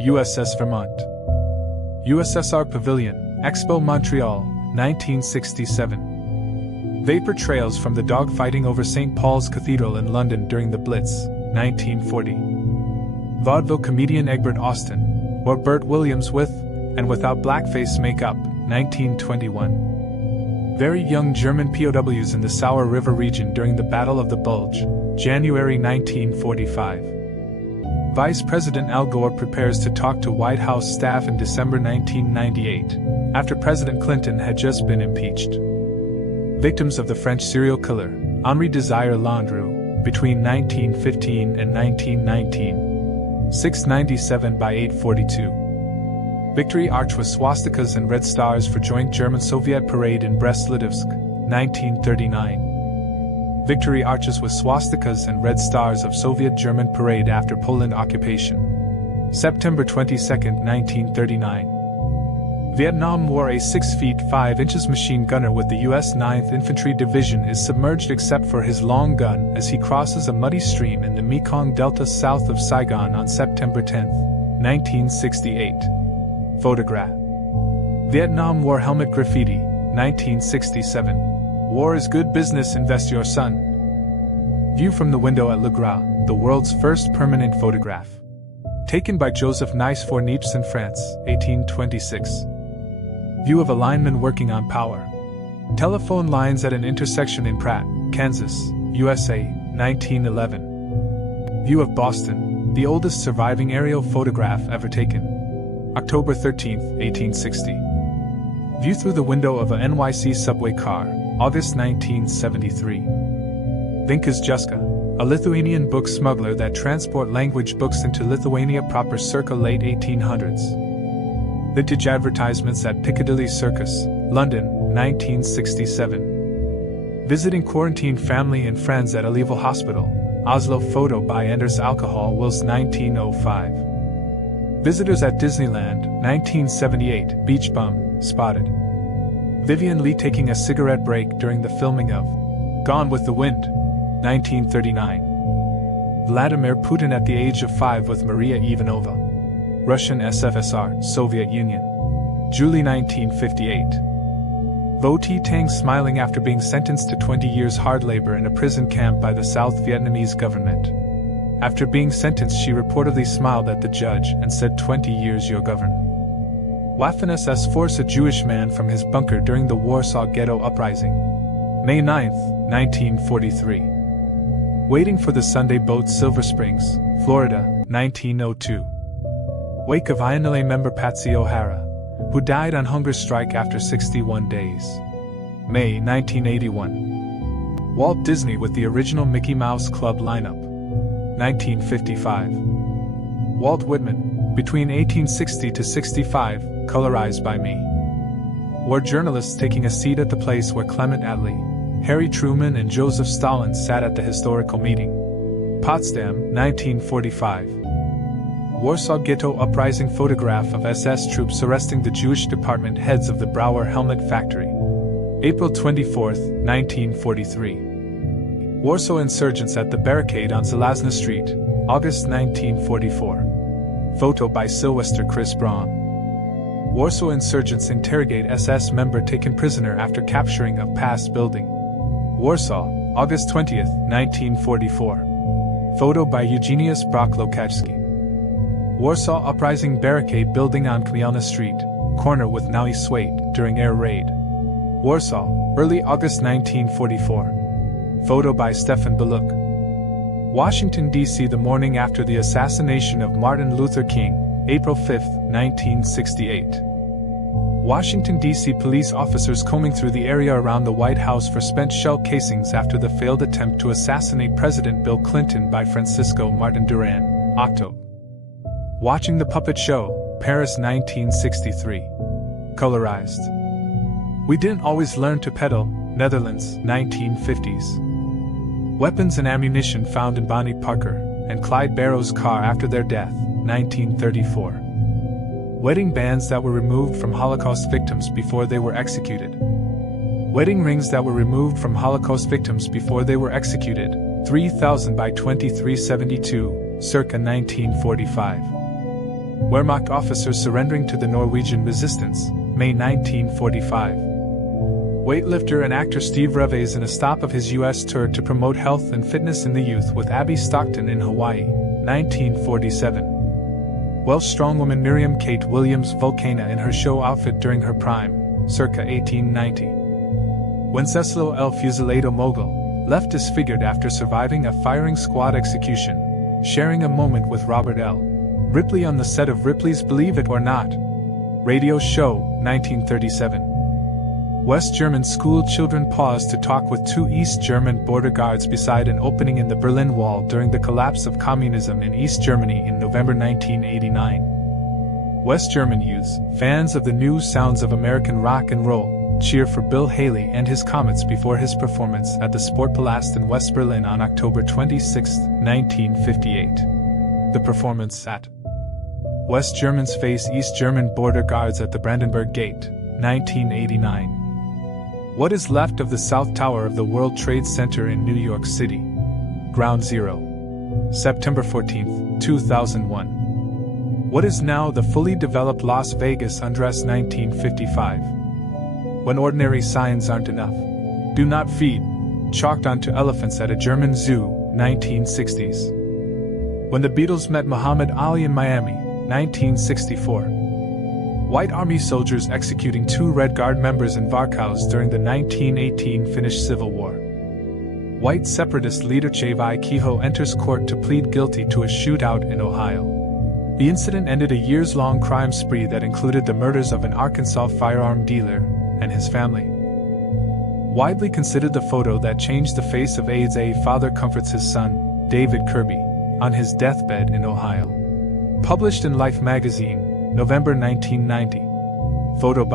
USS Vermont. USSR Pavilion, Expo Montreal, 1967. Vapor trails from the dogfighting over St. Paul's Cathedral in London during the Blitz, 1940. Vaudeville comedian Egbert Austin, or Bert Williams with and without blackface makeup, 1921. Very young German POWs in the Sauer River region during the Battle of the Bulge, January 1945. Vice President Al Gore prepares to talk to White House staff in December 1998, after President Clinton had just been impeached. Victims of the French serial killer, Henri Désir Landru, between 1915 and 1919. 697 by 842. Victory Arch with swastikas and red stars for joint German-Soviet parade in Brest-Litovsk, 1939. Victory arches with swastikas and red stars of Soviet-German parade after Poland occupation. September 22, 1939. Vietnam War. A 6 feet 5 inches machine gunner with the U.S. 9th Infantry Division is submerged except for his long gun as he crosses a muddy stream in the Mekong Delta south of Saigon on September 10, 1968. Photograph. Vietnam War helmet graffiti, 1967. War is good business, invest your son. View from the window at Le Gras, the world's first permanent photograph. Taken by Joseph Nice for Niepce in France, 1826. View of a lineman working on power. Telephone lines at an intersection in Pratt, Kansas, USA, 1911. View of Boston, the oldest surviving aerial photograph ever taken. October 13, 1860. View through the window of a NYC subway car, August 1973. Vinkas Juska, a Lithuanian book smuggler that transport language books into Lithuania proper circa late 1800s. Vintage advertisements at Piccadilly Circus, London, 1967. Visiting quarantine family and friends at Alival Hospital, Oslo. Photo by Anders Alcohol Wills, 1905. Visitors at Disneyland, 1978. Beach bum, spotted. Vivian Lee taking a cigarette break during the filming of Gone with the Wind, 1939. Vladimir Putin at the age of 5 with Maria Ivanova. Russian SFSR, Soviet Union. July 1958. Vo Thi Tang smiling after being sentenced to 20 years hard labor in a prison camp by the South Vietnamese government. After being sentenced, she reportedly smiled at the judge and said, 20 years your govern. Waffen-SS force a Jewish man from his bunker during the Warsaw Ghetto Uprising. May 9, 1943. Waiting for the Sunday boat, Silver Springs, Florida, 1902. Wake of INLA member Patsy O'Hara, who died on hunger strike after 61 days. May 1981. Walt Disney with the original Mickey Mouse Club lineup. 1955. Walt Whitman, between 1860 to 65, colorized by me. War journalists taking a seat at the place where Clement Attlee, Harry Truman and Joseph Stalin sat at the historical meeting. Potsdam, 1945. Warsaw Ghetto Uprising photograph of SS troops arresting the Jewish department heads of the Brauer Helmet Factory. April 24, 1943. Warsaw insurgents at the barricade on Zelazny Street, August 1944. Photo by Sylvester Chris Braun. Warsaw insurgents interrogate SS member taken prisoner after capturing of past building. Warsaw, August 20, 1944. Photo by Eugeniusz Brock-Lokachski. Warsaw uprising barricade building on Khmelny Street, corner with Nowy Swiat, during air raid. Warsaw, early August 1944. Photo by Stefan Baluk. Washington, D.C. the morning after the assassination of Martin Luther King, April 5, 1968. Washington, D.C. police officers combing through the area around the White House for spent shell casings after the failed attempt to assassinate President Bill Clinton by Francisco Martin Duran, October. Watching the Puppet Show, Paris 1963. Colorized. We didn't always learn to pedal, Netherlands, 1950s. Weapons and ammunition found in Bonnie Parker and Clyde Barrow's car after their death, 1934. Wedding bands that were removed from Holocaust victims before they were executed. Wedding rings that were removed from Holocaust victims before they were executed, 3,000 by 2372, circa 1945. Wehrmacht officers surrendering to the Norwegian resistance, May 1945. Weightlifter and actor Steve Reves in a stop of his U.S. tour to promote health and fitness in the youth with Abby Stockton in Hawaii, 1947. Welsh strongwoman Miriam Kate Williams Vulcana in her show outfit during her prime, circa 1890. Wenceslau L. Fusilado mogul, left disfigured after surviving a firing squad execution, sharing a moment with Robert L. Ripley on the set of Ripley's Believe It or Not radio show, 1937. West German school children paused to talk with two East German border guards beside an opening in the Berlin Wall during the collapse of communism in East Germany in November 1989. West German youths, fans of the new sounds of American rock and roll, cheer for Bill Haley and his Comets before his performance at the Sportpalast in West Berlin on October 26, 1958. The performance at West Germans face East German border guards at the Brandenburg Gate, 1989. What is left of the South Tower of the World Trade Center in New York City? Ground Zero. September 14, 2001. What is now the fully developed Las Vegas Undress 1955? When ordinary signs aren't enough. Do not feed. Chalked onto elephants at a German zoo, 1960s. When the Beatles met Muhammad Ali in Miami, 1964. White Army soldiers executing two Red Guard members in Varkaus during the 1918 Finnish Civil War. White separatist leader Chevy Kehoe enters court to plead guilty to a shootout in Ohio. The incident ended a years-long crime spree that included the murders of an Arkansas firearm dealer and his family. Widely considered the photo that changed the face of AIDS, a father comforts his son, David Kirby, on his deathbed in Ohio. Published in Life magazine, November 1990. Photo by